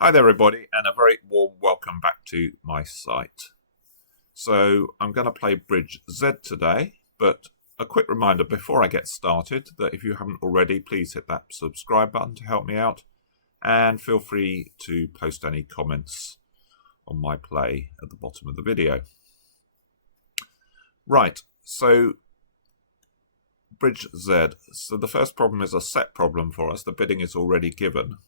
Hi there everybody, and a very warm welcome back to my site. So I'm going to play Bridge Z today, but a quick reminder before I get started that if you haven't already, please hit that subscribe button to help me out, and feel free to post any comments on my play at the bottom of the video. Right, so Bridge Z. So the first problem is a set problem for us. The bidding is already given.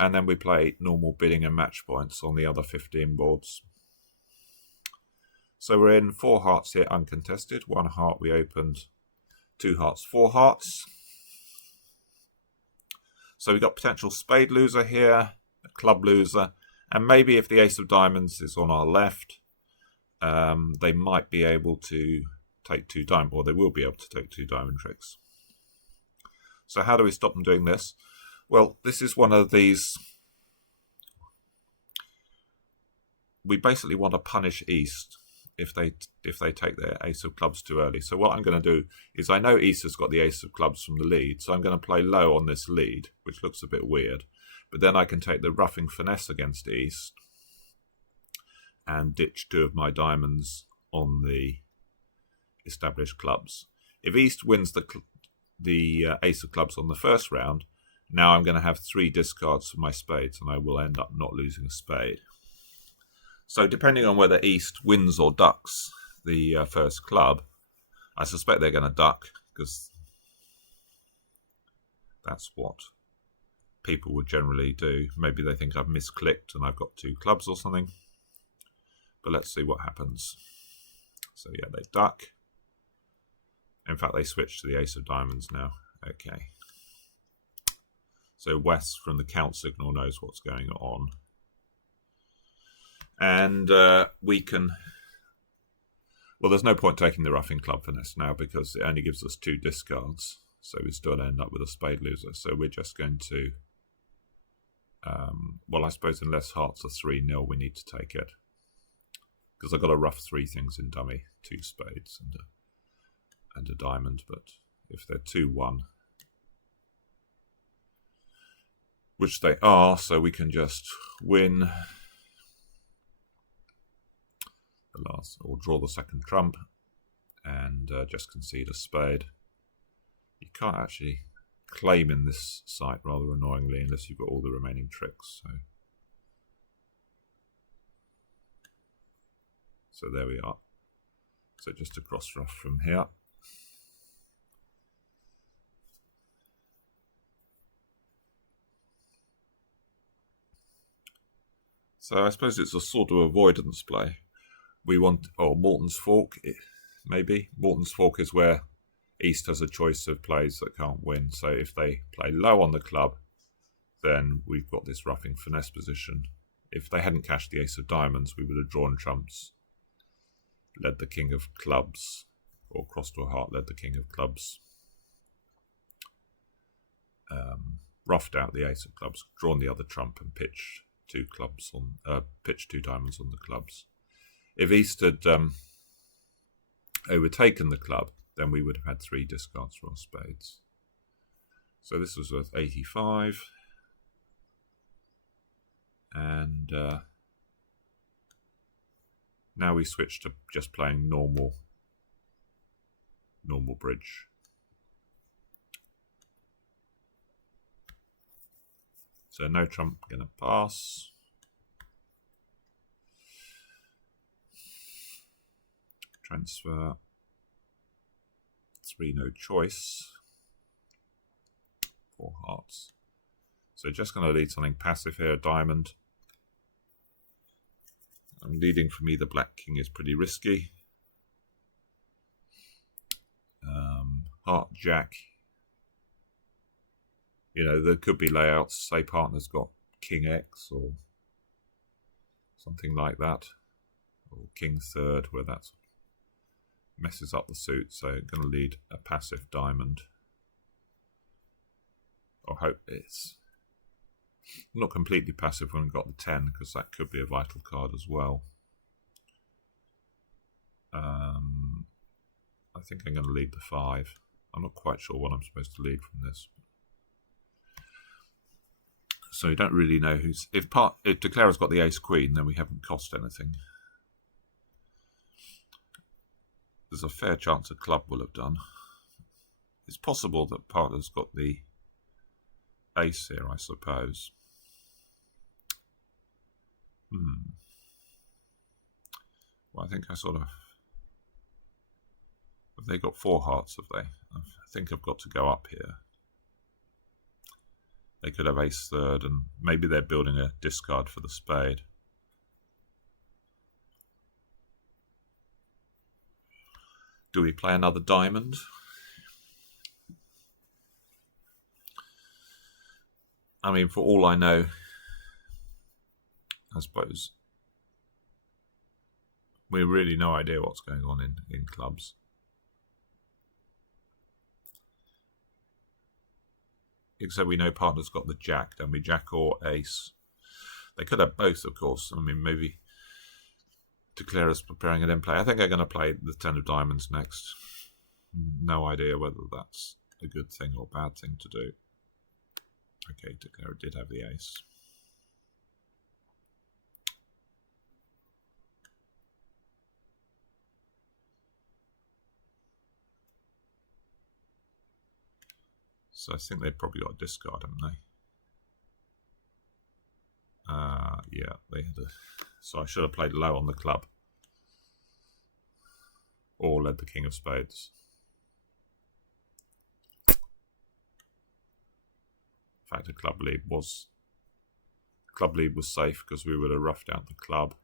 And then we play normal bidding and match points on the other 15 boards. So we're in 4 hearts here, uncontested. 1 heart we opened, 2 hearts, 4 hearts. So we've got potential spade loser here, a club loser, and maybe if the ace of diamonds is on our left, they might be able to take 2 diamond, or they will be able to take 2 diamond tricks. So how do we stop them doing this? Well, this is one of these. We basically want to punish East if they take their ace of clubs too early. So what I'm going to do is, I know East has got the ace of clubs from the lead, so I'm going to play low on this lead, which looks a bit weird. But then I can take the roughing finesse against East and ditch 2 of my diamonds on the established clubs. If East wins the ace of clubs on the first round, now I'm going to have 3 discards for my spades, and I will end up not losing a spade. So depending on whether East wins or ducks the first club, I suspect they're going to duck, because that's what people would generally do. Maybe they think I've misclicked and I've got 2 clubs or something. But let's see what happens. So yeah, they duck. In fact, they switch to the ace of diamonds now. Okay. So West from the count signal knows what's going on. And we can... Well, there's no point taking the roughing club finesse now because it only gives us 2 discards. So we still end up with a spade loser. So we're just going to... well, I suppose unless hearts are 3-0, we need to take it. Because I've got to rough 3 things in dummy. 2 spades and a diamond. But if they're 2-1... which they are, so we can just win the last, or draw the second trump, and just concede a spade. You can't actually claim in this site, rather annoyingly, unless you've got all the remaining tricks. So there we are. So just a cross rough from here. So I suppose it's a sort of avoidance play. We want, or Morton's Fork, maybe. Morton's Fork is where East has a choice of plays that can't win. So if they play low on the club, then we've got this roughing finesse position. If they hadn't cashed the ace of diamonds, we would have drawn trumps, led the king of clubs, or crossed to a heart, led the king of clubs. Roughed out the ace of clubs, drawn the other trump, and pitched 2 clubs on, pitched 2 diamonds on the clubs. If East had overtaken the club, then we would have had 3 discards for our spades. So this was worth 85, and now we switch to just playing normal bridge. So no trump going to pass. Transfer. 3 no choice. 4 hearts. So just going to lead something passive here, a diamond. And leading from either black king is pretty risky. Heart jack. You know, there could be layouts, say partner's got king X or something like that, or king third, where that messes up the suit. So I'm going to lead a passive diamond, or hope it's not completely passive when we've got the 10, because that could be a vital card as well. I think I'm going to lead the 5. I'm not quite sure what I'm supposed to lead from this. So you don't really know who's... If Declarer's got the ace-queen, then we haven't cost anything. There's a fair chance a club will have done. It's possible that partner's got the ace here, I suppose. Well, I think I sort of... Have they got 4 hearts, have they? I think I've got to go up here. They could have ace third, and maybe they're building a discard for the spade. Do we play another diamond? I mean, for all I know, I suppose we have really no idea what's going on in clubs. Except we know partner's got the jack, don't we? Jack or ace. They could have both, of course. I mean, maybe Declarer's preparing an in play. I think I'm going to play the 10 of diamonds next. No idea whether that's a good thing or bad thing to do. Okay, Declarer did have the ace. So I think they've probably got a discard, haven't they? Yeah, they had a... So I should have played low on the club. Or led the king of spades. In fact, a club lead was safe because we would have roughed out the club.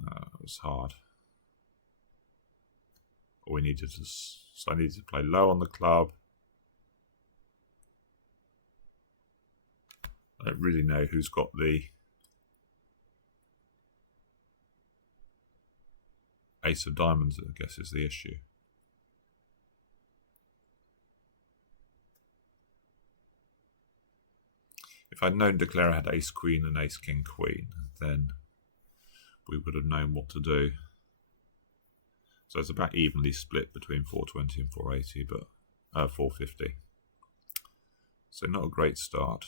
It was hard. We needed to, so I needed to play low on the club. I don't really know who's got the ace of diamonds, I guess, is the issue. If I'd known Declarer had ace queen and ace king queen, then we would have known what to do. So it's about evenly split between 420 and 480, but 450. So not a great start.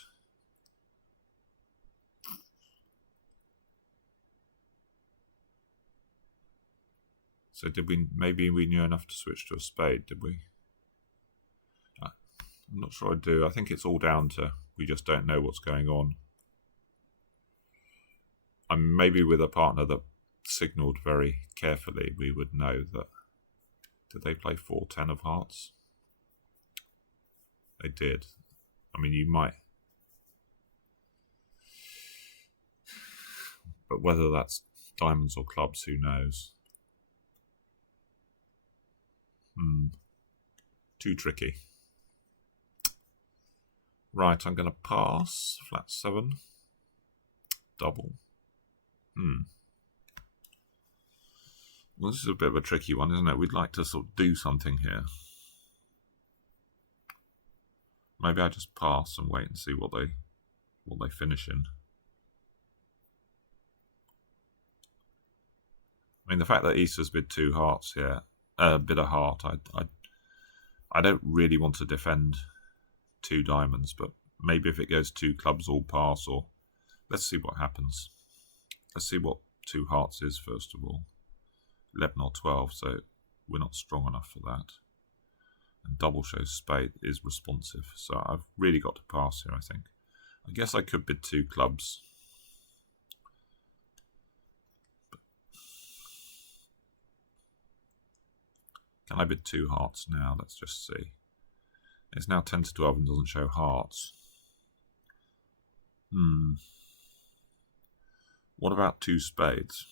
So did we? Maybe we knew enough to switch to a spade, did we? I'm not sure I do. I think it's all down to we just don't know what's going on. I'm maybe with a partner that signalled very carefully, we would know that. Did they play 4-10 of hearts? They did. I mean, you might, but whether that's diamonds or clubs, who knows? Too tricky. Right, I'm going to pass. Flat 7. Double. Well, this is a bit of a tricky one, isn't it? We'd like to sort of do something here. Maybe I just pass and wait and see what they finish in. I mean, the fact that Issa's bid 2 hearts here, bid a heart, I don't really want to defend 2 diamonds, but maybe if it goes 2 clubs, all pass, or let's see what happens. Let's see what 2 hearts is first of all. 11 or 12, so we're not strong enough for that. And double shows spade is responsive, so I've really got to pass here, I think. I guess I could bid 2 clubs. Can I bid 2 hearts now? Let's just see. It's now 10 to 12 and doesn't show hearts. What about 2 spades?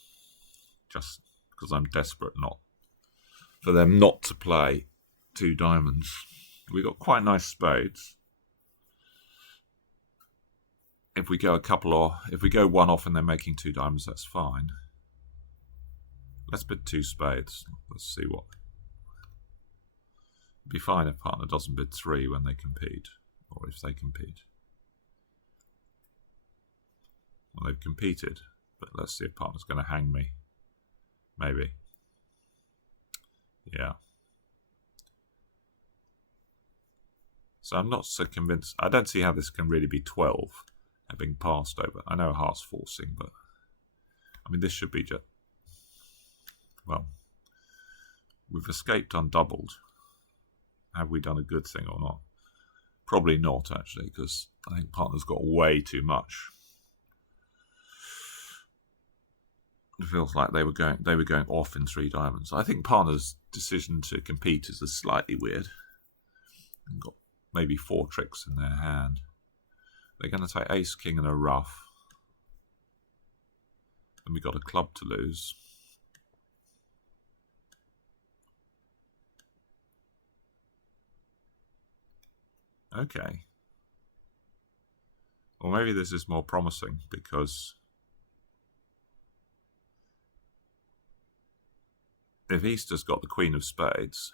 Just because I'm desperate not for them not to play 2 diamonds. We've got quite nice spades. If we go if we go 1 off and they're making 2 diamonds, that's fine. Let's bid 2 spades. Let's see what. It'd be fine if partner doesn't bid 3 when they compete, or if they compete. Well, they've competed, but let's see if partner's going to hang me. Maybe. Yeah. So I'm not so convinced. I don't see how this can really be 12 having passed over. I know hearts forcing, but I mean, this should be just, well, we've escaped undoubled. Have we done a good thing or not? Probably not, actually, because I think partner's got way too much. It feels like they were going off in 3 diamonds. I think partner's decision to compete is slightly weird. They've got maybe 4 tricks in their hand. They're going to take ace, king, and a ruff. And we've got a club to lose. Okay. Well, maybe this is more promising because if East has got the queen of spades,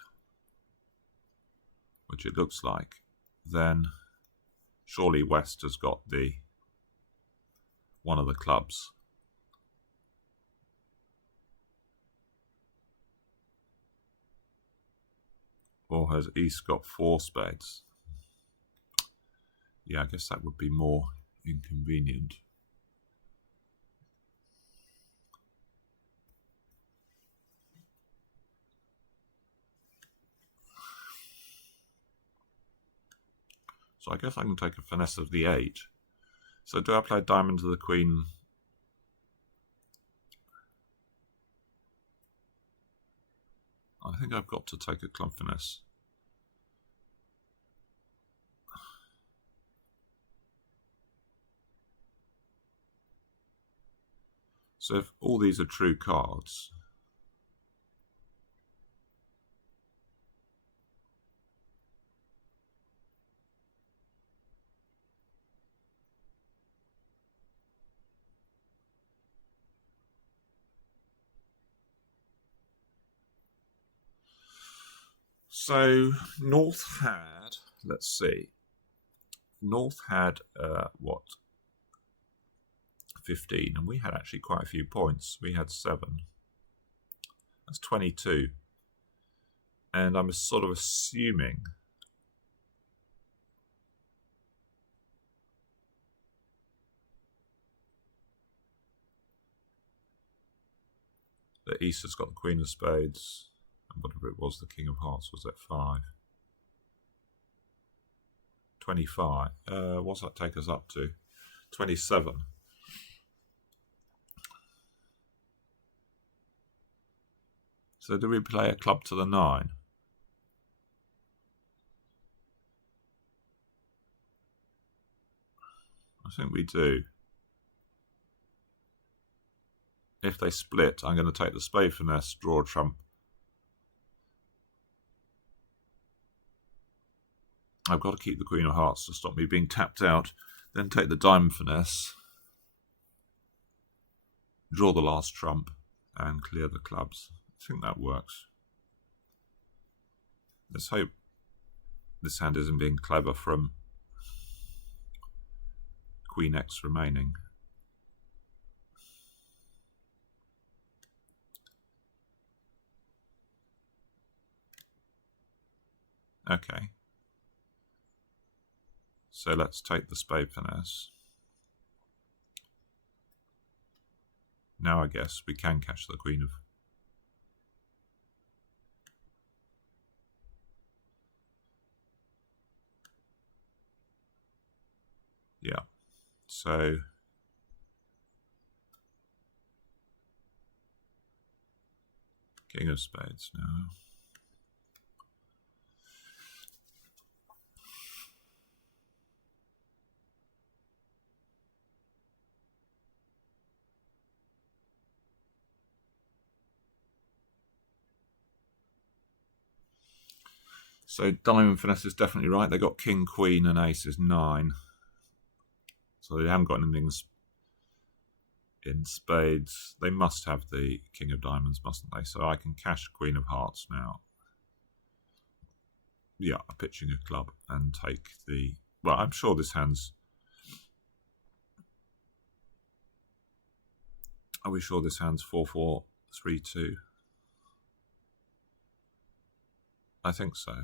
which it looks like, then surely West has got the one of the clubs. Or has East got 4 spades? Yeah, I guess that would be more inconvenient. So I guess I can take a finesse of the 8. So do I play diamond to the queen? I think I've got to take a club finesse. So if all these are true cards, so North had, let's see, North had what, 15, and we had actually quite a few points. We had 7. That's 22. And I'm sort of assuming that East has got the queen of spades, and whatever it was, the king of hearts was at 5. 25. What's that take us up to? 27. So do we play a club to the 9? I think we do. If they split, I'm going to take the spade finesse, draw a trump. I've got to keep the queen of hearts to stop me being tapped out. Then take the diamond finesse, draw the last trump, and clear the clubs. I think that works. Let's hope this hand isn't being clever from Queen X remaining. Okay. So let's take the spade finesse. Now I guess we can catch the queen of... Yeah. So... king of spades now. So diamond finesse is definitely right. They got king, queen, and ace is 9. So they haven't got anything in spades. They must have the king of diamonds, mustn't they? So I can cash queen of hearts now. Yeah, pitching a club and take the... Well, I'm sure this hand's... Are we sure this hand's 4-4-3-2? I think so.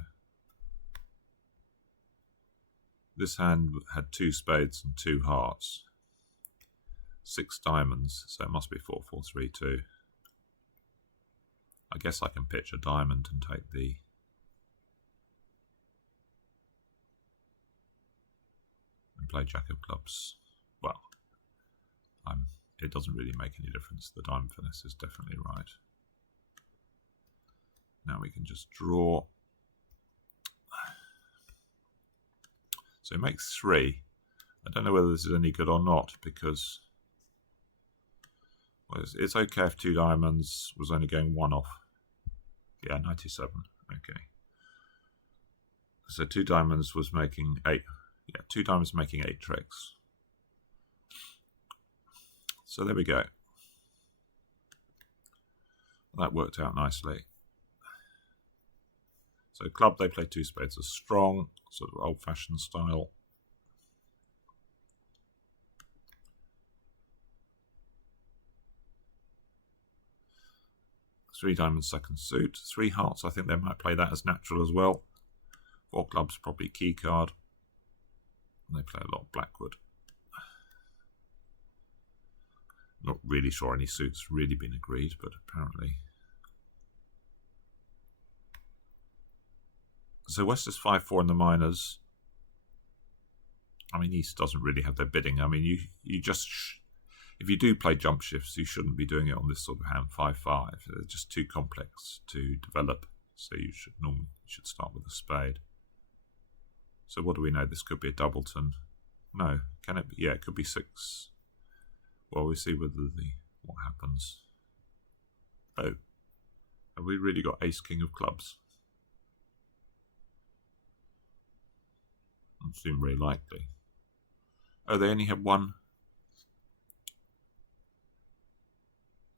This hand had 2 spades and 2 hearts. 6 diamonds, so it must be 4, 4, 3, 2. I guess I can pitch a diamond and take the... and play Jack of Clubs. Well, it doesn't really make any difference. The diamond finesse is definitely right. Now we can just draw. So it makes 3. I don't know whether this is any good or not, because well, it's okay if 2 diamonds was only going 1 off. Yeah, 97. Okay. So 2 diamonds was making 8. Yeah, 2 diamonds making 8 tricks. So there we go. That worked out nicely. So club, they play 2 spades, a strong, sort of old-fashioned style. Three diamonds, second suit. 3 hearts, I think they might play that as natural as well. 4 clubs, probably key card. And they play a lot of Blackwood. Not really sure any suits really been agreed, but apparently. So West is 5-4 in the minors. I mean, East doesn't really have their bidding. I mean, you just... if you do play jump shifts, you shouldn't be doing it on this sort of hand 5-5. They're just too complex to develop. So you should start with a spade. So what do we know? This could be a doubleton. No, can it be? Yeah, it could be 6. Well, we'll see what happens. Oh, have we really got ace king of clubs? Doesn't seem very likely. Oh, they only have 1.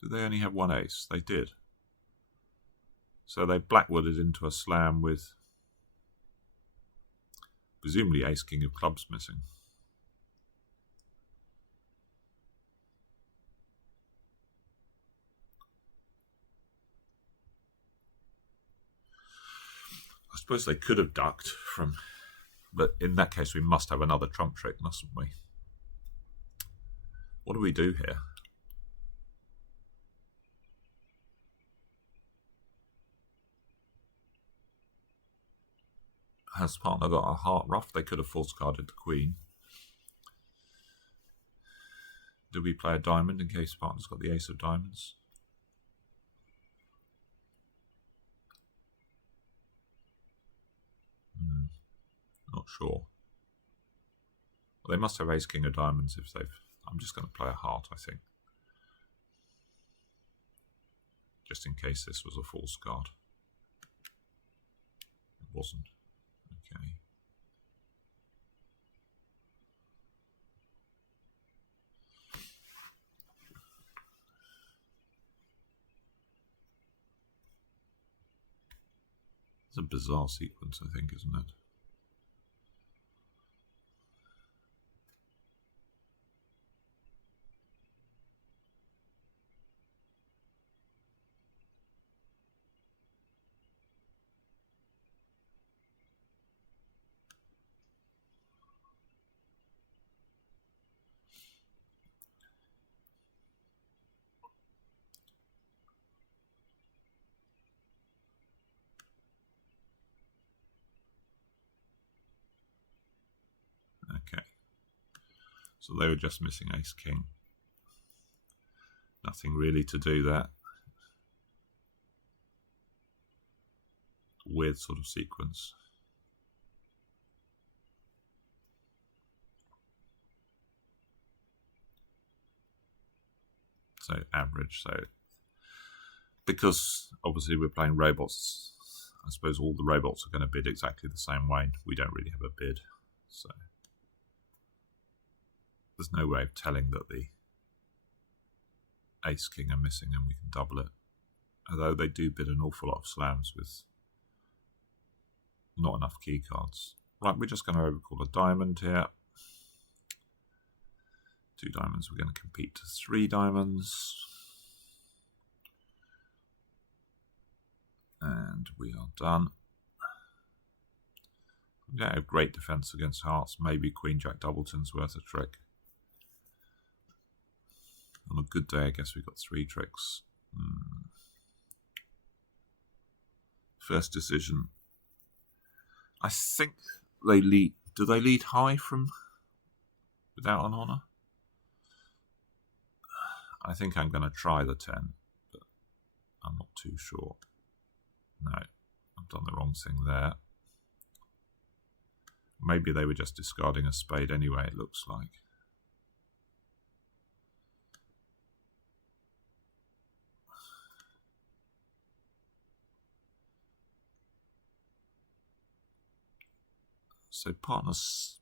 Did they only have 1 ace? They did. So they blackwooded into a slam with presumably ace king of clubs missing. I suppose they could have ducked from, but in that case we must have another trump trick, mustn't we? What do we do here? Has partner got a heart ruff? They could have false carded the queen. Do we play a diamond in case partner's got the ace of diamonds? Not sure. Well, they must have ace king of diamonds if they've... I'm just going to play a heart, I think. Just in case this was a false card. It wasn't. Okay. It's a bizarre sequence, I think, isn't it? Okay. So they were just missing ace king. Nothing really to do that. Weird sort of sequence. So average. So because obviously we're playing robots, I suppose all the robots are going to bid exactly the same way. We don't really have a bid, so there's no way of telling that the ace king are missing and we can double it. Although they do bid an awful lot of slams with not enough key cards. Right, we're just going to overcall a diamond here. 2 diamonds, we're going to compete to 3 diamonds. And we are done. We don't have great defence against hearts. Maybe Queen Jack Doubleton's worth a trick. On a good day, I guess we've got 3 tricks. First decision. I think they lead. Do they lead high from without an honour? I think I'm going to try the 10, but I'm not too sure. No, I've done the wrong thing there. Maybe they were just discarding a spade anyway, it looks like. So partners...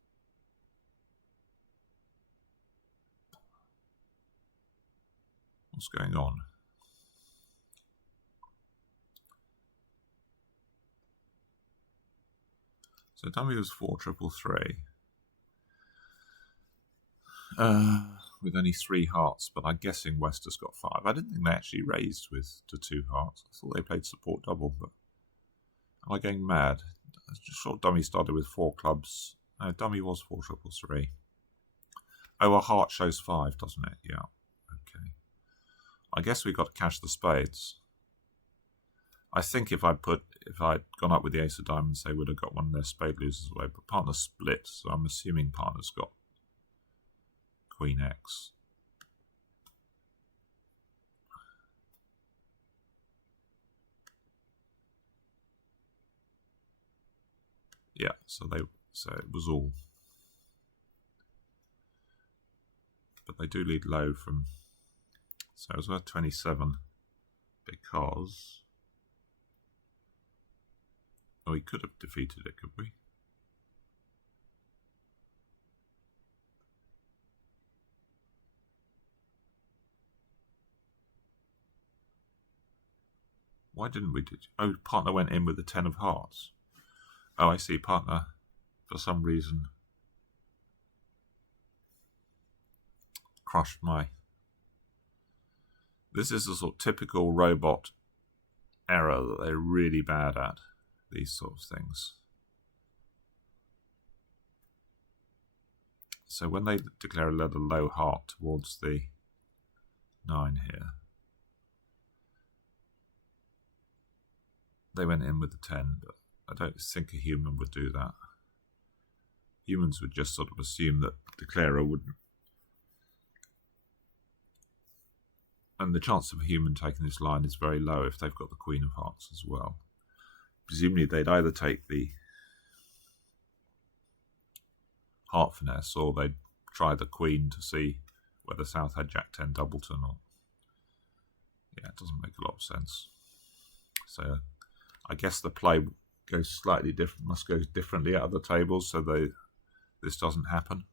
What's going on? So dummy was 4-3-3. With only 3 hearts, but I'm guessing West has got 5. I didn't think they actually raised with to 2 hearts. I thought they played support double, but am I going mad? I just thought dummy started with 4 clubs. No, dummy was 4-3-3. Oh, a heart shows 5, doesn't it? Yeah. Okay. I guess we've got to cash the spades. I think if I'd gone up with the ace of diamonds, they would have got one of their spade losers away. But partner split, so I'm assuming partner's got Queen X. Yeah, so it was all. But they do lead low from. So it was worth 27 because. Oh, we could have defeated it, could we? Why didn't we do? Oh, partner went in with the 10 of hearts. Oh, I see. Partner, for some reason, crushed my. This is a sort of typical robot error that they're really bad at. These sort of things. So when they declare a low heart towards the 9 here, they went in with the 10, but I don't think a human would do that. Humans would just sort of assume that the declarer wouldn't. And the chance of a human taking this line is very low if they've got the Queen of Hearts as well. Presumably they'd either take the heart finesse or they'd try the Queen to see whether South had Jack 10 Doubleton or... Yeah, it doesn't make a lot of sense. So I guess the play goes slightly different, must go differently at other tables so this doesn't happen.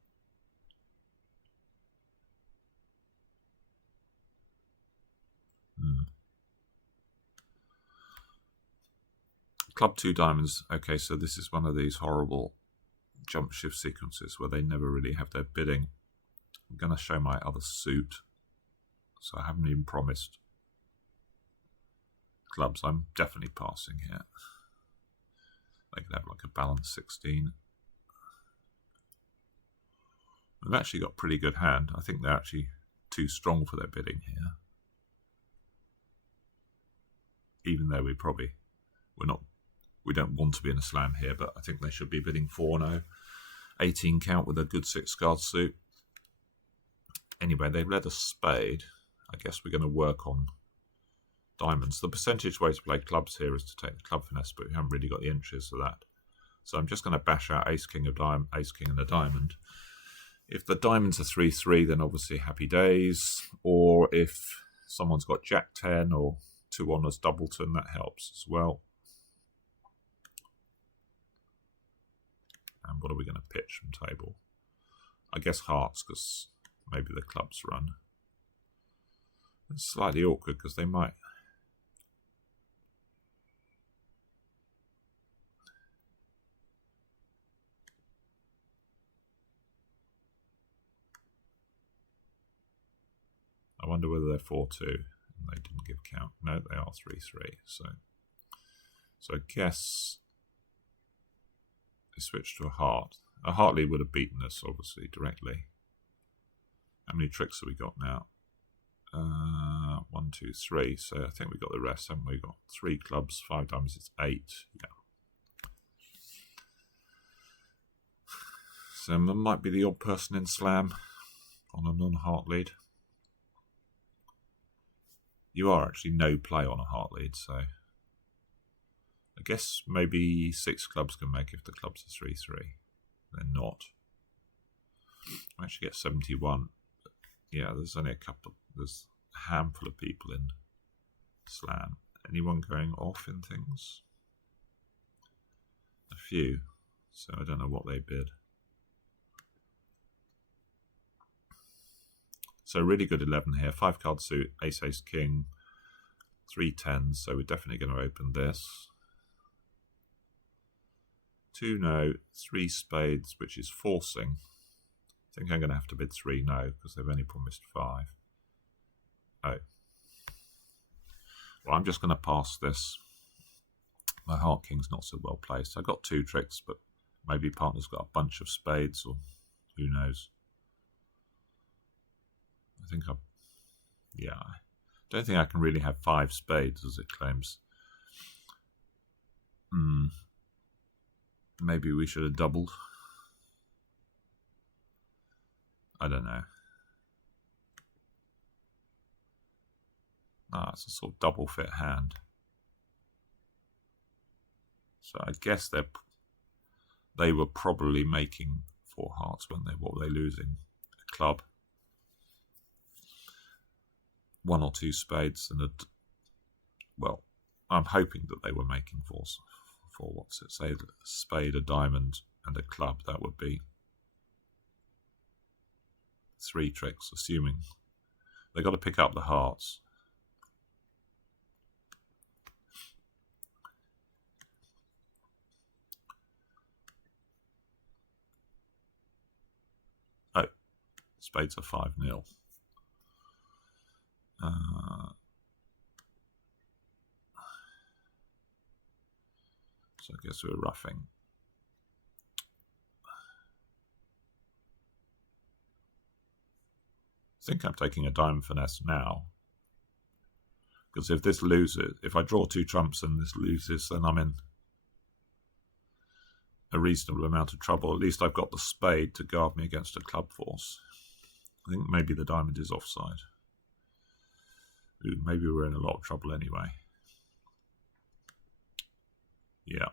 Club 2 diamonds. Okay, so this is one of these horrible jump shift sequences where they never really have their bidding. I'm going to show my other suit. So I haven't even promised clubs. I'm definitely passing here. They could have like a balance 16. They've actually got a pretty good hand. I think they're actually too strong for their bidding here. Even though we don't want to be in a slam here, but I think they should be bidding 4-0. 18 count with a good 6-card suit. Anyway, they've led a spade. I guess we're going to work on diamonds. The percentage way to play clubs here is to take the club finesse, but we haven't really got the entries for that. So I'm just going to bash out ace king and a diamond. If the diamonds are 3-3, then obviously happy days. Or if someone's got Jack 10 or 2 honours Doubleton, that helps as well. And what are we going to pitch from table? I guess hearts, because maybe the clubs run. It's slightly awkward because they might. I wonder whether they're 4-2. They didn't give count. No, they are 3-3. So I guess They switched to a heart. A heart lead would have beaten us, obviously, directly. How many tricks have we got now? 1, 2, 3. So I think we got the rest, haven't we? Got 3 clubs, 5 diamonds, it's 8. Yeah. So there might be the odd person in slam on a non-heart lead. You are actually no play on a heart lead, so I guess maybe 6 clubs can make if the clubs are 3-3. They're not. I actually get 71. Yeah, there's only a couple. There's a handful of people in slam. Anyone going off in things? A few. So I don't know what they bid. So really good 11 here. 5 card suit, ace, ace, king, 3 tens. So we're definitely going to open this. 2 no, 3 spades, which is forcing. I think I'm going to have to bid 3 no, because they've only promised 5. Oh. Well, I'm just going to pass this. My heart king's not so well placed. I got 2 tricks, but maybe partner's got a bunch of spades, or who knows. I think I don't think I can really have 5 spades as it claims. Maybe we should have doubled. I don't know. It's a sort of double fit hand. So I guess they were probably making 4 hearts when what were they losing? A club. 1 or 2 spades and well, I'm hoping that they were making 4 what's it say, a spade, a diamond and a club. That would be 3 tricks, assuming they got to pick up the hearts. Oh, spades are 5-0. So I guess we're roughing. I think I'm taking a diamond finesse now. Because if this loses, if I draw 2 trumps and this loses, then I'm in a reasonable amount of trouble. At least I've got the spade to guard me against a club force. I think maybe the diamond is offside. Ooh, maybe we're in a lot of trouble anyway. Yeah,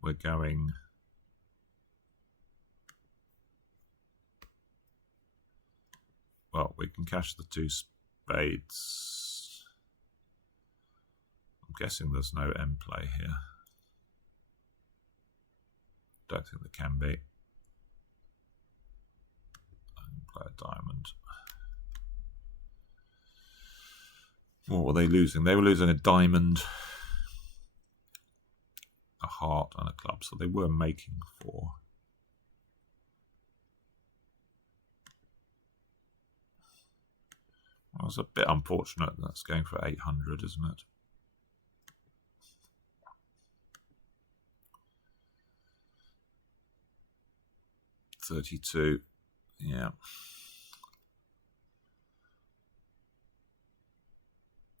we're going. Well, we can cash the 2 spades. I'm guessing there's no end play here. Don't think there can be. I can play a diamond. What were they losing? They were losing a diamond, a heart and a club, so they were making 4. Well, it's a bit unfortunate that's going for 800, isn't it? $32, yeah.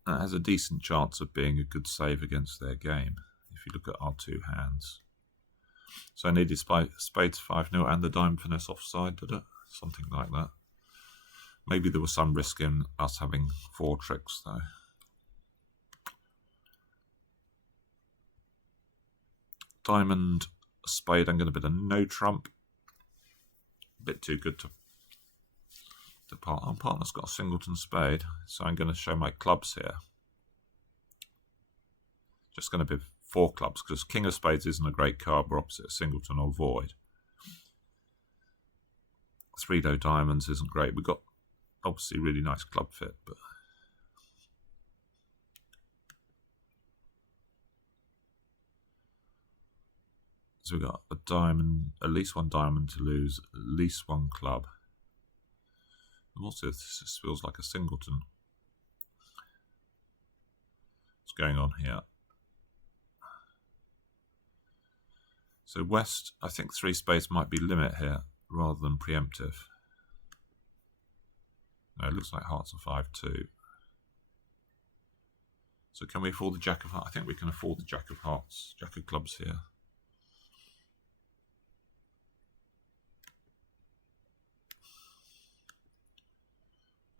That has a decent chance of being a good save against their game, if you look at our 2 hands. So I needed spades 5-0 and the diamond finesse offside, did it? Something like that. Maybe there was some risk in us having 4 tricks, though. Diamond, spade, I'm going to bid a no trump. A bit too good to part. Our partner's got a singleton spade, so I'm going to show my clubs here. Just going to bid 4 clubs, because king of spades isn't a great card. We're opposite a singleton or void. 3 low diamonds isn't great. We've got obviously really nice club fit, but so we've got a diamond, at least 1 diamond to lose, at least 1 club. And also, this feels like a singleton. What's going on here? So West, I think 3 spades might be limit here rather than preemptive. No, it looks like hearts are 5-2. So can we afford the Jack of Hearts? I think we can afford the Jack of Hearts, Jack of Clubs here.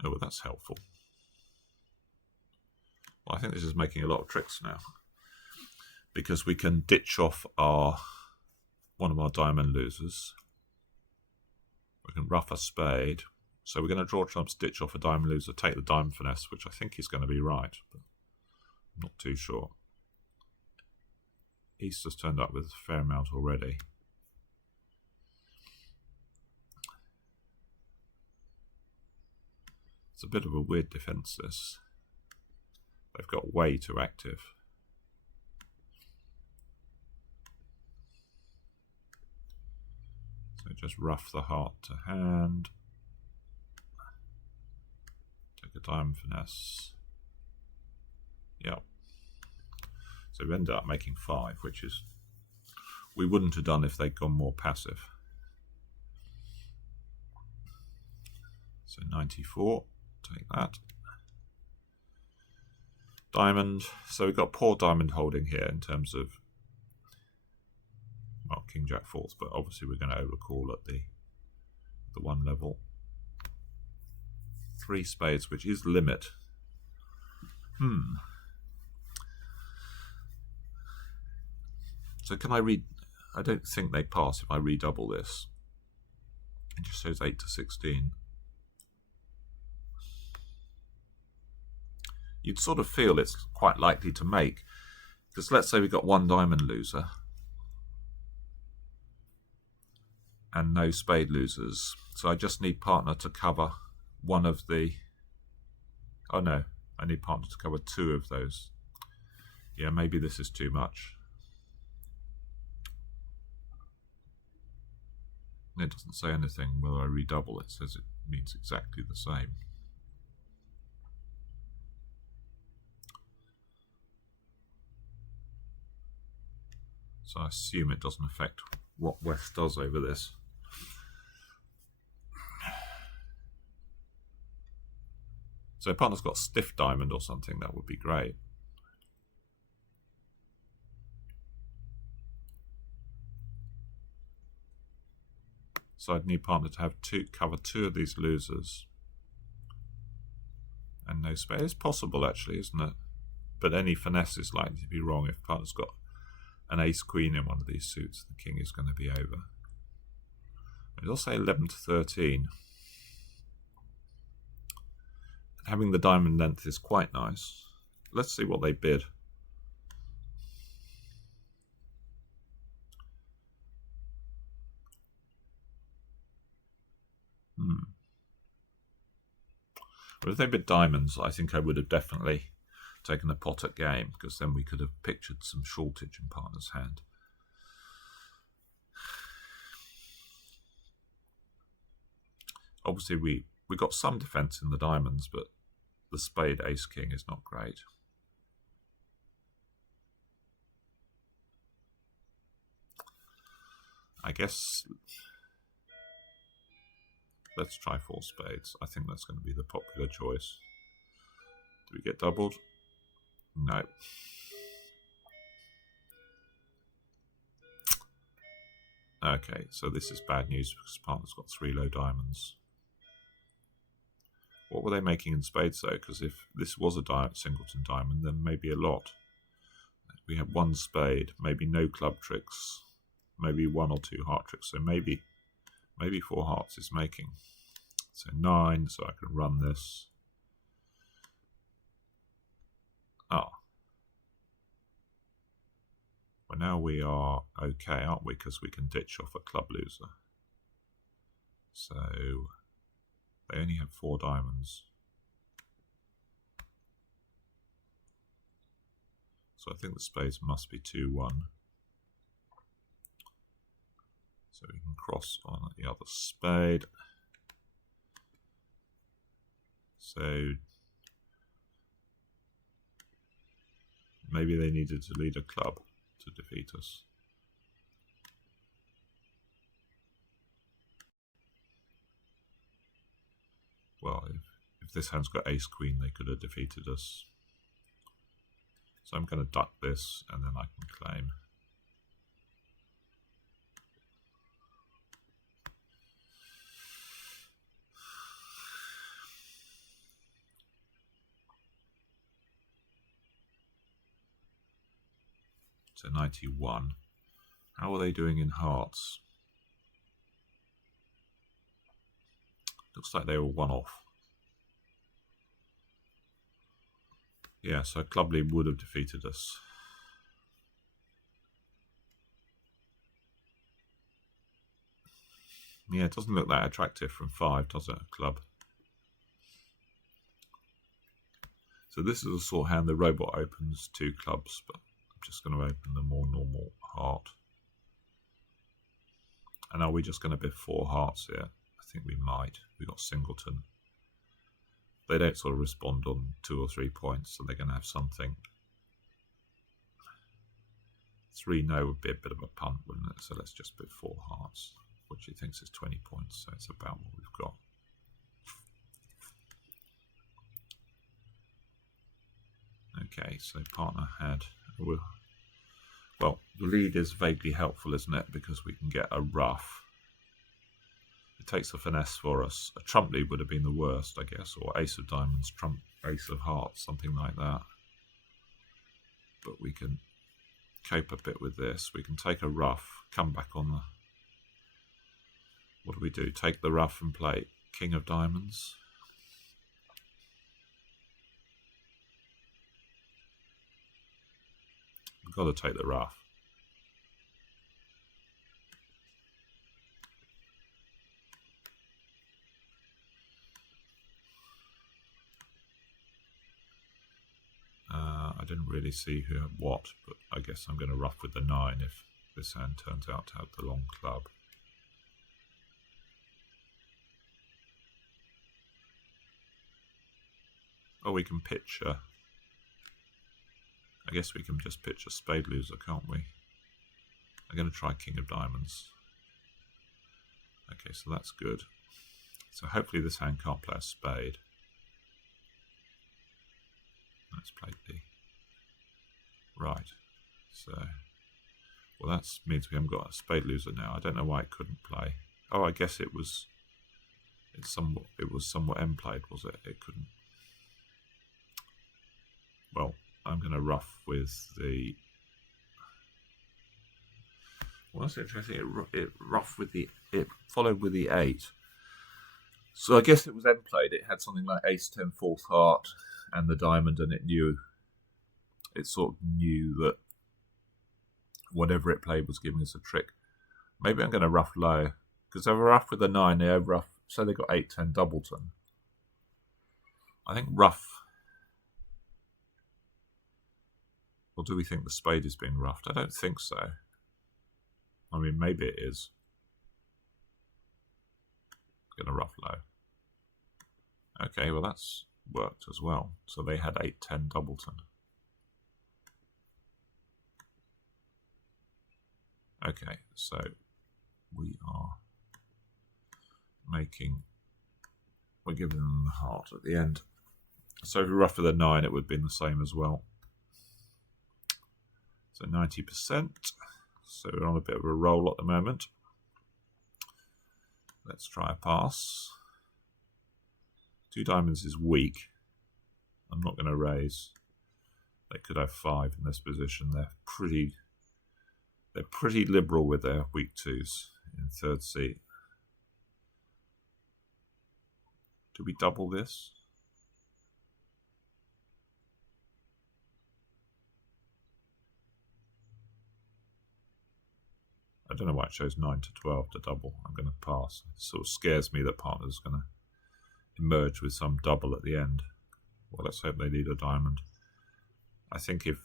Oh, well, that's helpful. Well, I think this is making a lot of tricks now, because we can ditch off one of our diamond losers. We can ruff a spade. So we're going to draw trumps, ditch off a diamond loser, take the diamond finesse, which I think is going to be right, but I'm not too sure. East has turned up with a fair amount already. It's a bit of a weird defence, this. They've got way too active. So just ruff the heart to hand. Take a diamond finesse. Yep. So we ended up making 5, which is we wouldn't have done if they'd gone more passive. So 94, take that. Diamond, so we've got poor diamond holding here in terms of, well, King Jack fourth, but obviously we're going to overcall at the 1 level. 3 spades, which is limit. So can I read? I don't think they pass if I redouble this. It just shows 8 to 16. You'd sort of feel it's quite likely to make, because let's say we've got 1 diamond loser and no spade losers. So I just need partner to cover one of the, oh no, I need partner to cover 2 of those. Yeah, maybe this is too much. It doesn't say anything whether I redouble. It says it means exactly the same. So I assume it doesn't affect what West does over this. So if partner's got stiff diamond or something, that would be great. So I'd need partner to have cover 2 of these losers. And no spade. It's possible actually, isn't it? But any finesse is likely to be wrong. If partner's got an ace queen in one of these suits, the king is going to be over. It'll say 11 to 13. And having the diamond length is quite nice. Let's see what they bid. Well, if they bid diamonds, I think I would have definitely taken a pot at game, because then we could have pictured some shortage in partner's hand. Obviously we got some defence in the diamonds, but the spade ace king is not great. I guess let's try 4 spades. I think that's going to be the popular choice. Do we get doubled? No. Okay, so this is bad news because partner's got 3 low diamonds. What were they making in spades though? Because if this was a singleton diamond, then maybe a lot. We have 1 spade, maybe no club tricks, maybe 1 or 2 heart tricks. So maybe 4 hearts is making. So 9, so I can run this. Ah. Well, now we are okay, aren't we? Because we can ditch off a club loser. So they only have 4 diamonds. So I think the spades must be 2-1. So we can cross on the other spade. So maybe they needed to lead a club to defeat us. Well, if this hand's got ace queen, they could have defeated us. So I'm going to duck this, and then I can claim. So 91. How are they doing in hearts? Looks like they were one off. Yeah, so club lead would have defeated us. Yeah, it doesn't look that attractive from 5, does it, club? So this is a sort of hand the robot opens 2 clubs, but I'm just going to open the more normal heart. And are we just going to bid 4 hearts here? I think we might. We got singleton. They don't sort of respond on 2 or 3 points, so they're going to have something. 3 no would be a bit of a punt, wouldn't it? So let's just bid 4 hearts, which he thinks is 20 points, so it's about what we've got. Okay, so partner had... Well, the lead is vaguely helpful, isn't it? Because we can get a ruff. It takes a finesse for us. A trump lead would have been the worst, I guess, or ace of diamonds, trump, ace of hearts, something like that. But we can cope a bit with this. We can take a ruff, come back on the... What do? Take the ruff and play king of diamonds. We've got to take the ruff. I didn't really see who had what, but I guess I'm going to ruff with the 9 if this hand turns out to have the long club. Oh, we can pitch I guess we can just pitch a spade loser, can't we? I'm going to try king of diamonds. Okay, so that's good. So hopefully this hand can't play a spade. Let's play D. Right. So, well, that means we haven't got a spade loser now. I don't know why it couldn't play. Oh, I guess it was somewhat end played, was it? It couldn't. Well, I'm going to ruff with the... Well, that's interesting. It followed with the 8. So I guess it was end played. It had something like ace 10 4th heart and the diamond, and it sort of knew that whatever it played was giving us a trick. Maybe I'm going to ruff low, because if I ruff with the 9, they overruff. So they got 8 10 doubleton. I think ruff. Or do we think the spade is being ruffed? I don't think so. I mean, maybe it is. I'm going to ruff low. Okay, well that's worked as well. So they had 8 10 doubleton. Okay, so we are we're giving them the heart at the end. So if we ruff with a 9, it would have been the same as well. So 90%. So we're on a bit of a roll at the moment. Let's try a pass. 2 diamonds is weak. I'm not going to raise. They could have 5 in this position. They're pretty liberal with their weak 2s in third seat. Do we double this? I don't know why it shows 9 to 12 to double. I'm going to pass. It sort of scares me that partner's going to emerge with some double at the end. Well, let's hope they need a diamond. I think if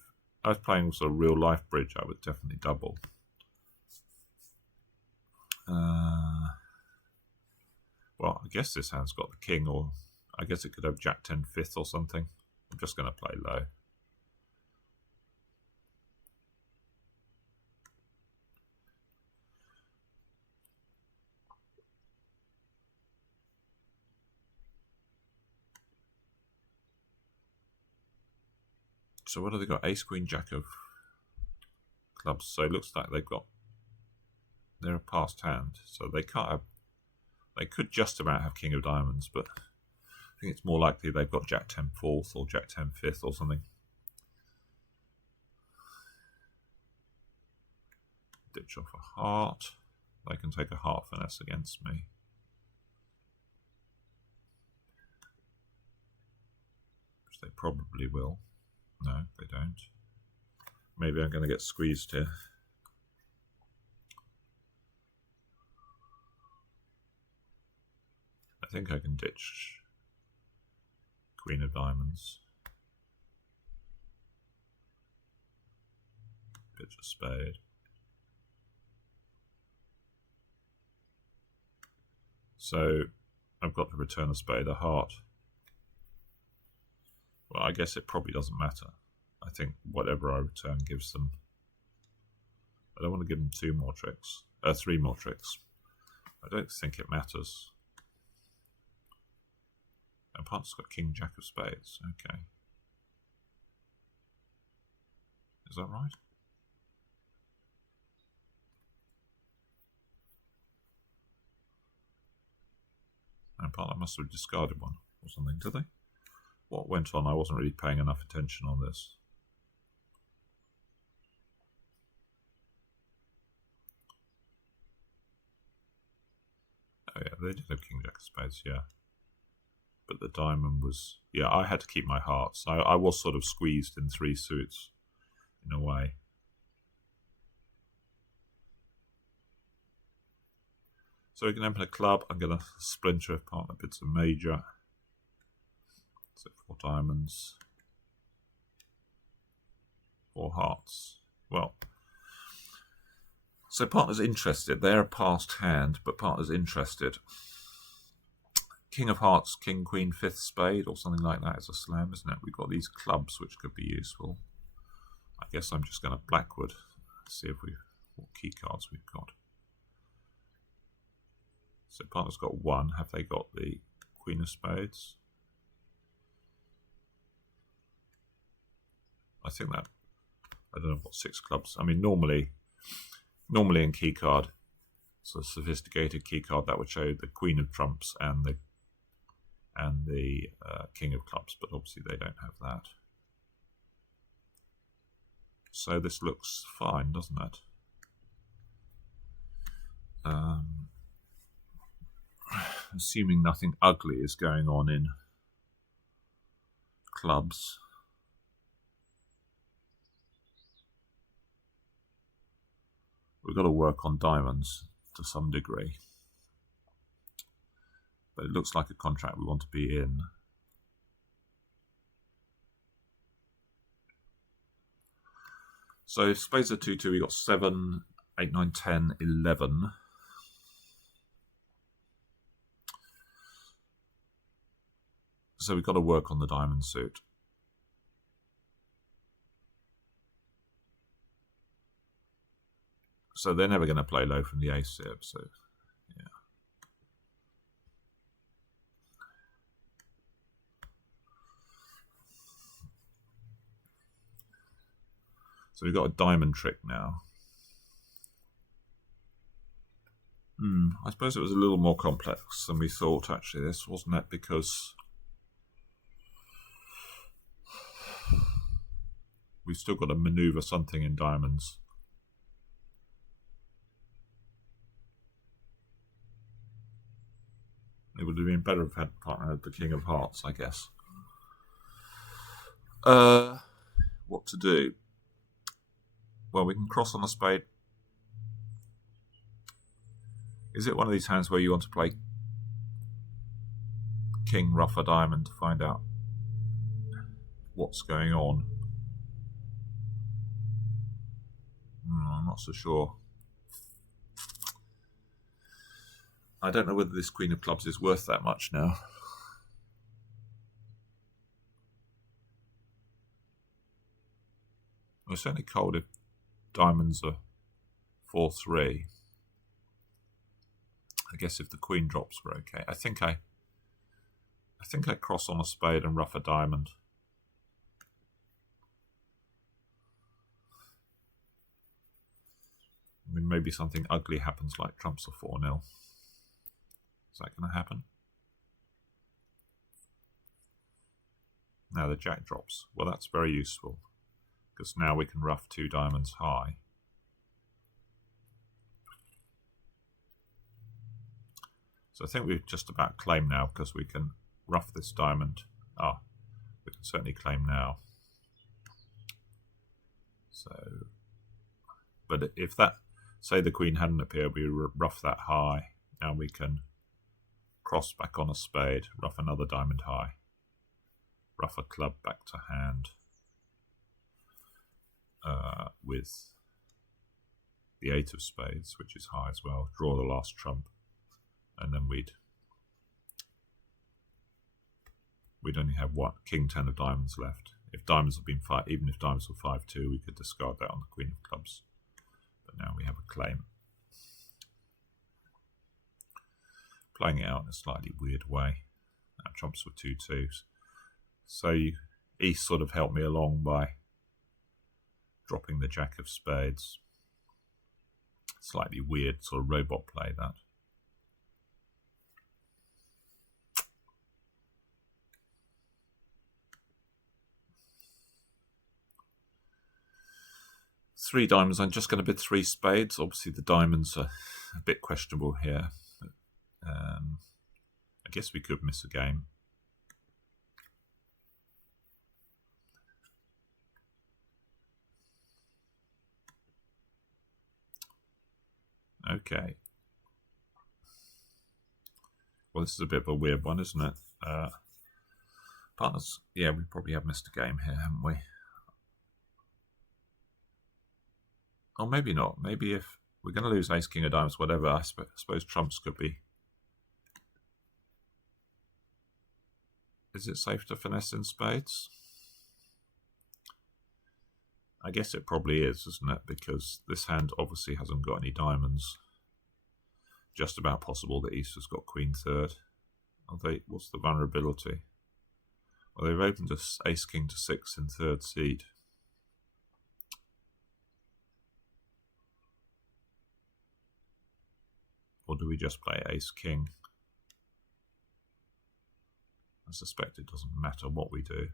I was playing sort of real life bridge, I would definitely double. Well, I guess this hand's got the king, or I guess it could have jack 10 5th or something. I'm just going to play low. So what have they got? Ace, Queen, Jack of clubs. So it looks like they're a passed hand. So they can't have. They could just about have King of Diamonds, but I think it's more likely they've got Jack 10 4th or Jack 10 5th or something. Ditch off a heart. They can take a heart finesse against me. Which they probably will. No, they don't. Maybe I'm going to get squeezed here. I think I can ditch Queen of Diamonds. Pitch a spade. So I've got to return a spade, a heart. Well, I guess it probably doesn't matter. I think whatever I return gives them. I don't want to give them 3 more tricks. I don't think it matters. And partner's got King, Jack of Spades. Okay. Is that right? And partner must have discarded one or something, did they? What went on? I wasn't really paying enough attention on this. Oh yeah, they did have King, Jack of Spades, yeah. But the diamond was... Yeah, I had to keep my hearts. I was sort of squeezed in 3 suits, in a way. So we can open a club. I'm going to splinter if partner bids a major. So 4 diamonds. 4 hearts. Well, so partner's interested. They're a passed hand, but partner's interested. King of Hearts, King, Queen, 5th spade, or something like that is a slam, isn't it? We've got these clubs which could be useful. I guess I'm just going to blackwood, see if what key cards we've got. So partner's got 1. Have they got the Queen of Spades? I think that, I don't know what 6 clubs. I mean, normally in key card, it's a sophisticated key card that would show the Queen of Trumps and the King of Clubs, but obviously they don't have that. So this looks fine, doesn't it? Assuming nothing ugly is going on in clubs. We've got to work on diamonds to some degree. But it looks like a contract we want to be in. So if spades are 2-2, we got 7, 8, 9, 10, 11. So we've got to work on the diamond suit. So they're never going to play low from the ace here, so yeah. So we've got a diamond trick now. I suppose it was a little more complex than we thought, actually, this, wasn't it? Because we've still got to maneuver something in diamonds. It would have been better if had partner had the King of Hearts, I guess. What to do? Well, we can cross on a spade. Is it one of these hands where you want to play King, Ruff, a diamond to find out what's going on? I'm not so sure. I don't know whether this Queen of Clubs is worth that much now. We're certainly cold if diamonds are 4-3. I guess if the Queen drops, we're okay. I think I cross on a spade and ruff a diamond. mean, maybe something ugly happens like trumps are 4-0. Is that going to happen? Now the jack drops. Well, that's very useful, because now we can ruff 2 diamonds high. So I think we've just about claimed now, because we can ruff this diamond. We can certainly claim now. So, but if that, say the queen hadn't appeared, we ruff that high. Now we can cross back on a spade, ruff another diamond high, ruff a club back to hand with the 8 of spades, which is high as well, draw the last trump, and then we'd only have king 10 of diamonds left. If diamonds have been 5, even if diamonds were 5-2, we could discard that on the queen of clubs. But now we have a claim. Playing it out in a slightly weird way. Now trumps were 2-2s. So East sort of helped me along by dropping the jack of spades. Slightly weird sort of robot play, that. Three diamonds. I'm just going to bid 3 spades. Obviously, the diamonds are a bit questionable here. But, I guess we could miss a game. Okay. Well, this is a bit of a weird one, isn't it? Partners, yeah, we probably have missed a game here, haven't we? Or maybe not. Maybe if we're going to lose ace, king of diamonds, whatever, I suppose trumps could be. Is it safe to finesse in spades? I guess it probably is, isn't it? Because this hand obviously hasn't got any diamonds. Just about possible that East has got queen 3rd. What's the vulnerability? Well, they've opened us ace, king to 6 in 3rd seed. Or do we just play ace, king? I suspect it doesn't matter what we do.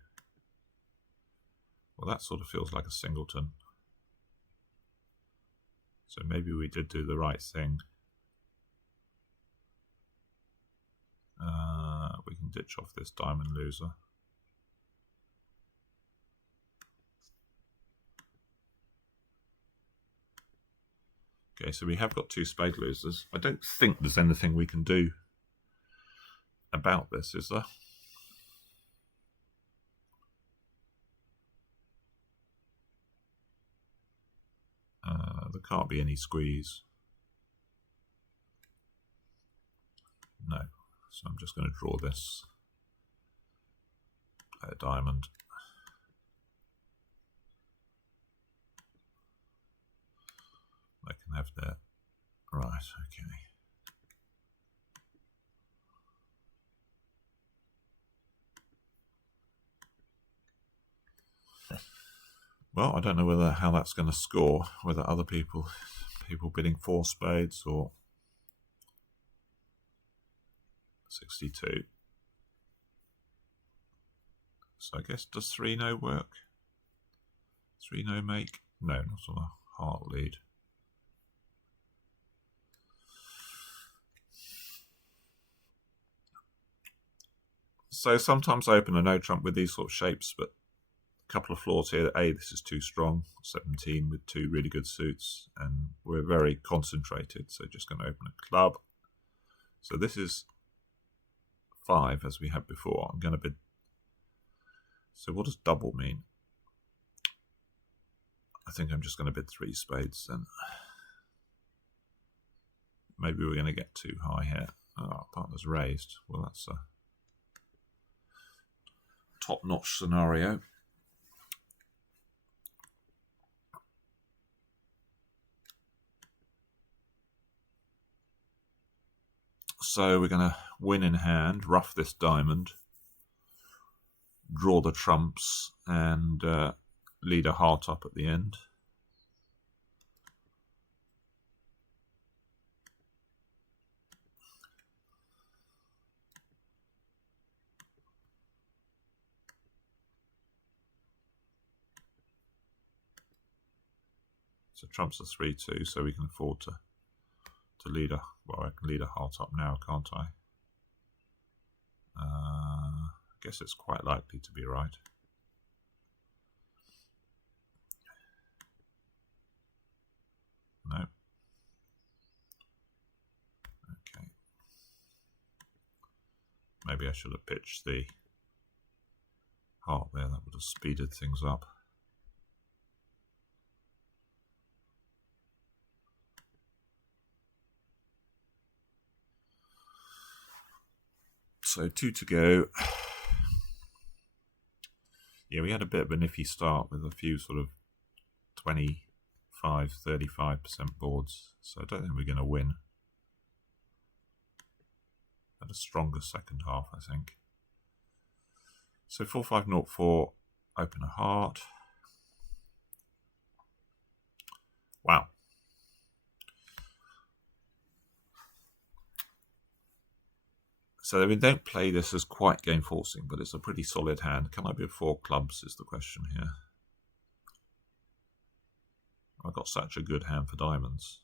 Well, that sort of feels like a singleton. So maybe we did do the right thing. We can ditch off this diamond loser. Okay, so we have got 2 spade losers. I don't think there's anything we can do about this, is there? There can't be any squeeze. No. So I'm just going to draw this. Play a diamond. I can have that. Right, okay. Well, I don't know how that's going to score, whether other people bidding 4 spades or 62. So I guess, does 3-no work? 3-no make? No, not on a heart lead. So sometimes I open a no trump with these sort of shapes, but a couple of flaws here. This is too strong, 17 with 2 really good suits, and we're very concentrated, so just going to open a club. So this is 5 as we had before. I'm going to bid. So what does double mean? I think I'm just going to bid 3 spades then. Maybe we're going to get too high here. Oh, partner's raised. Well, that's a top-notch scenario. So we're going to win in hand, ruff this diamond, draw the trumps, and lead a heart up at the end. So trumps a 3-2, so we can afford to lead a, well, I can lead a heart up now, can't I? I guess it's quite likely to be right. No. Okay. Maybe I should have pitched the heart there. That would have speeded things up. So 2 to go. Yeah, we had a bit of an iffy start with a few sort of 25, 35% boards. So I don't think we're going to win. Had a stronger second half, I think. So 4-5-0-4, open a heart. Wow. So we don't play this as quite game forcing, but it's a pretty solid hand. Can I be 4 clubs is the question here. I've got such a good hand for diamonds.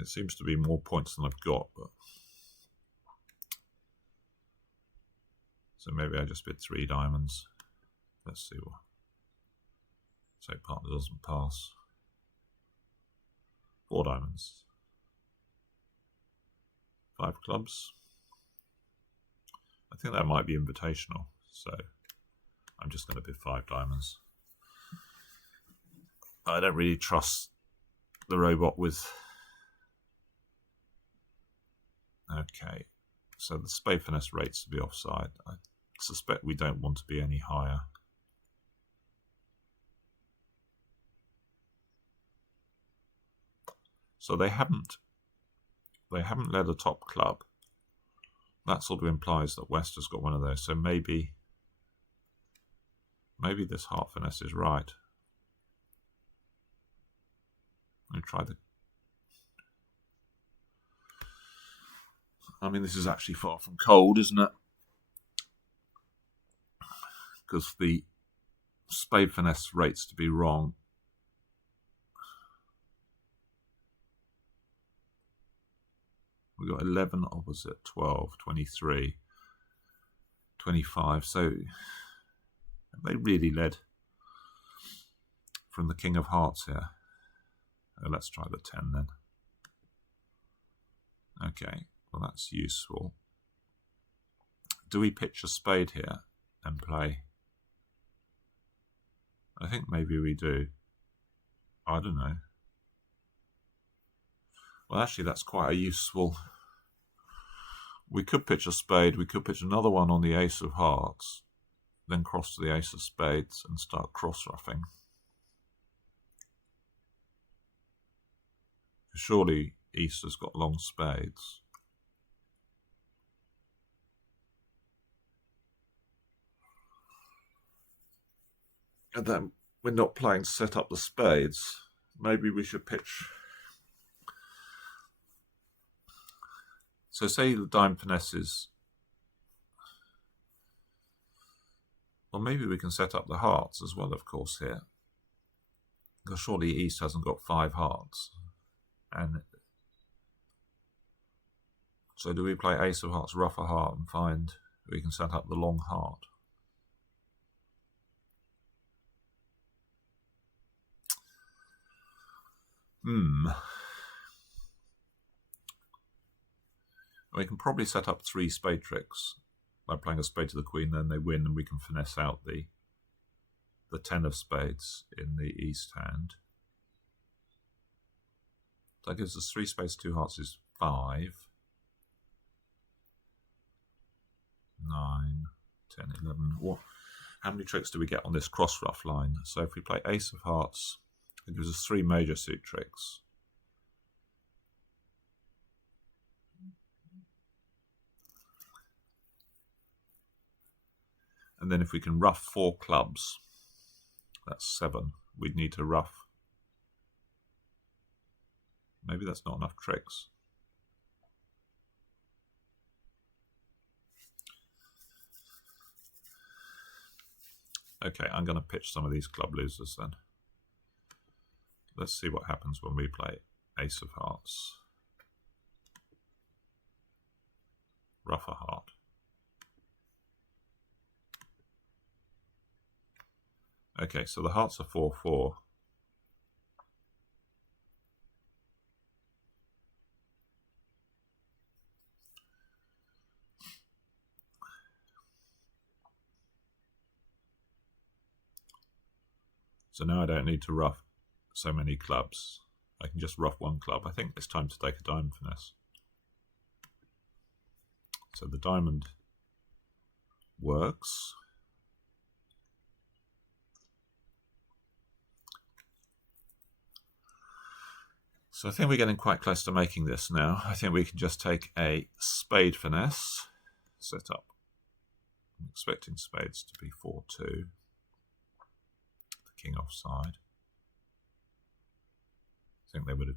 It seems to be more points than I've got, but so maybe I just bid 3 diamonds. Let's see what. Say partner doesn't pass. 4 diamonds. 5 clubs. I think that might be invitational, so I'm just going to bid 5 diamonds. I don't really trust the robot with. Okay, so the spade finesse rates to be offside. I suspect we don't want to be any higher. So they haven't led a top club. That sort of implies that West has got one of those. So maybe this heart finesse is right. Let me try the. I mean, this is actually far from cold, isn't it? Because the spade finesse rates to be wrong. We've got 11 opposite, 12, 23, 25. So they really led from the King of Hearts here. Oh, let's try the 10 then. Okay, well that's useful. Do we pitch a spade here and play? I think maybe we do. I don't know. Well, actually, that's quite a useful. We could pitch a spade. We could pitch another one on the ace of hearts, then cross to the ace of spades and start cross-ruffing. Surely East has got long spades. And then we're not playing to set up the spades. Maybe we should pitch. So say the dime finesses. Well, maybe we can set up the hearts as well, of course, here. Because surely East hasn't got 5 hearts. And so do we play ace of hearts, ruff a heart, and find we can set up the long heart? We can probably set up 3 spade tricks by playing a spade to the queen, then they win, and we can finesse out the 10 of spades in the East hand. That gives us 3 spades, 2 hearts is 5. 9, 10, 11. What? How many tricks do we get on this cross ruff line? So if we play ace of hearts, it gives us 3 major suit tricks. And then if we can ruff 4 clubs, that's 7. We'd need to ruff. Maybe that's not enough tricks. Okay, I'm going to pitch some of these club losers then. Let's see what happens when we play ace of hearts. Ruff a heart. Okay, so the hearts are 4-4. So now I don't need to ruff so many clubs. I can just ruff one club. I think it's time to take a diamond finesse. So the diamond works. So I think we're getting quite close to making this now. I think we can just take a spade finesse, set up. I'm expecting spades to be 4-2. The king offside. I think they would have...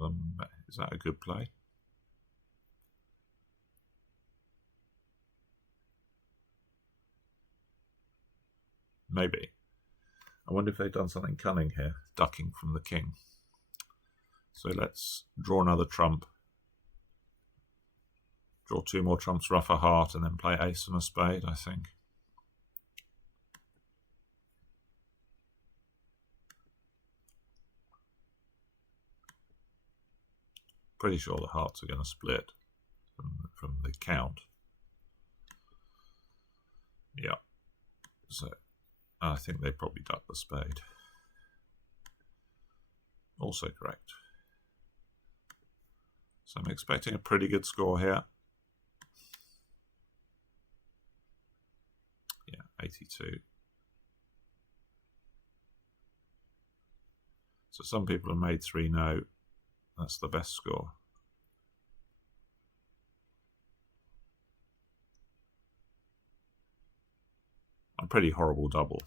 Oh, is that a good play? Maybe. I wonder if they've done something cunning here, ducking from the king. So let's draw another trump. Draw 2 more trumps, ruff a heart, and then play ace and a spade, I think. Pretty sure the hearts are going to split from the count. Yeah. So I think they probably duck the spade. Also correct. So I'm expecting a pretty good score here. Yeah, 82. So some people have made 3 no. That's the best score. A pretty horrible double.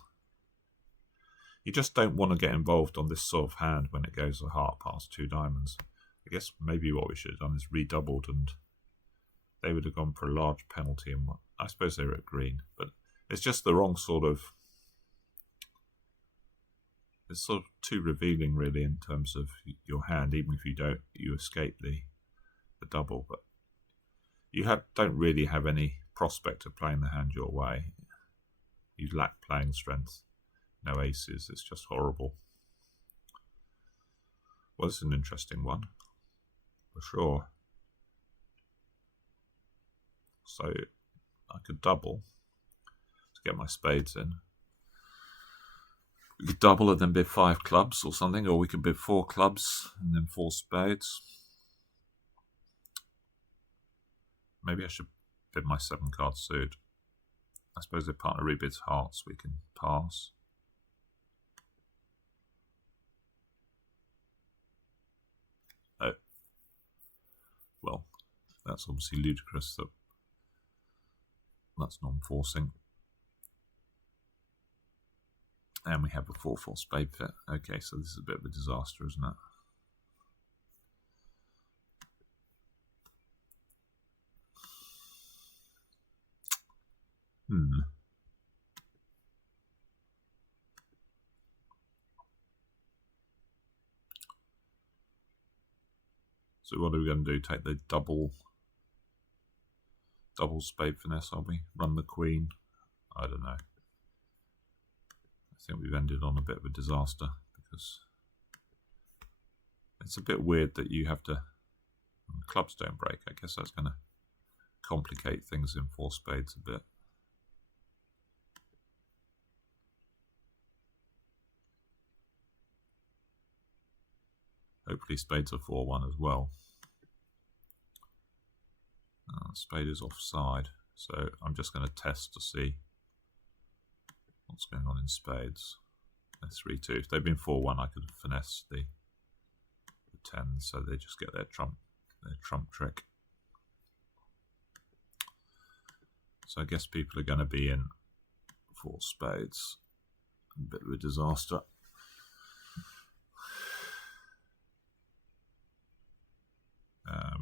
You just don't want to get involved on this sort of hand when it goes a heart past 2 diamonds. I guess maybe what we should have done is redoubled, and they would have gone for a large penalty. And I suppose they were at green, but it's just the wrong sort of... It's sort of too revealing, really, in terms of your hand. Even if you escape the double, but you don't really have any prospect of playing the hand your way. You lack playing strength. No aces. It's just horrible. Well, it's an interesting one, for sure. So I could double to get my spades in. We could double and then bid 5 clubs or something, or we could bid 4 clubs and then 4 spades. Maybe I should bid my 7-card suit. I suppose if partner rebids hearts, we can pass. Oh. Well, that's obviously ludicrous. That's non-forcing. And we have a 4-4 spade fit. Okay, so this is a bit of a disaster, isn't it? So what are we going to do? Take the double spade finesse, are we? Run the queen? I don't know. I think we've ended on a bit of a disaster, because it's a bit weird that you have to... Clubs don't break. I guess that's going to complicate things in 4 spades a bit. Hopefully spades are 4-1 as well. Spade is offside, so I'm just going to test to see what's going on in spades. They're 3-2. If they'd been 4-1, I could have finessed the 10, so they just get their trump trick. So I guess people are going to be in 4 spades. A bit of a disaster.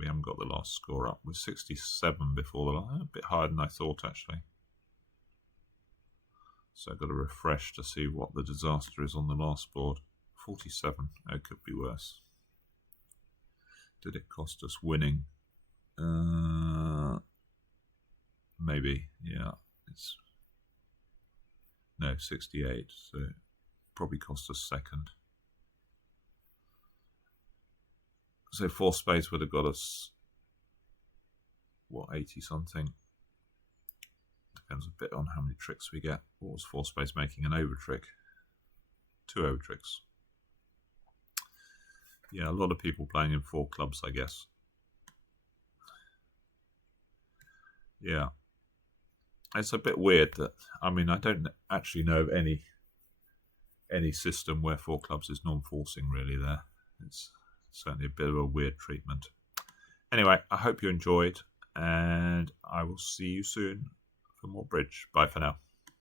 we haven't got the last score up. We're 67 before the last. A bit higher than I thought, actually. So I've got to refresh to see what the disaster is on the last board. 47. Oh, it could be worse. Did it cost us winning? Maybe, yeah. It's no 68, so it probably cost us second. So 4 spades would have got us what, 80 something. Depends a bit on how many tricks we get. What was 4 spades making an over trick? 2 over tricks. Yeah, a lot of people playing in 4 clubs, I guess. Yeah. It's a bit weird that, I mean, I don't actually know of any system where 4 clubs is non-forcing really there. It's certainly a bit of a weird treatment. Anyway, I hope you enjoyed, and I will see you soon for more bridge. Bye for now.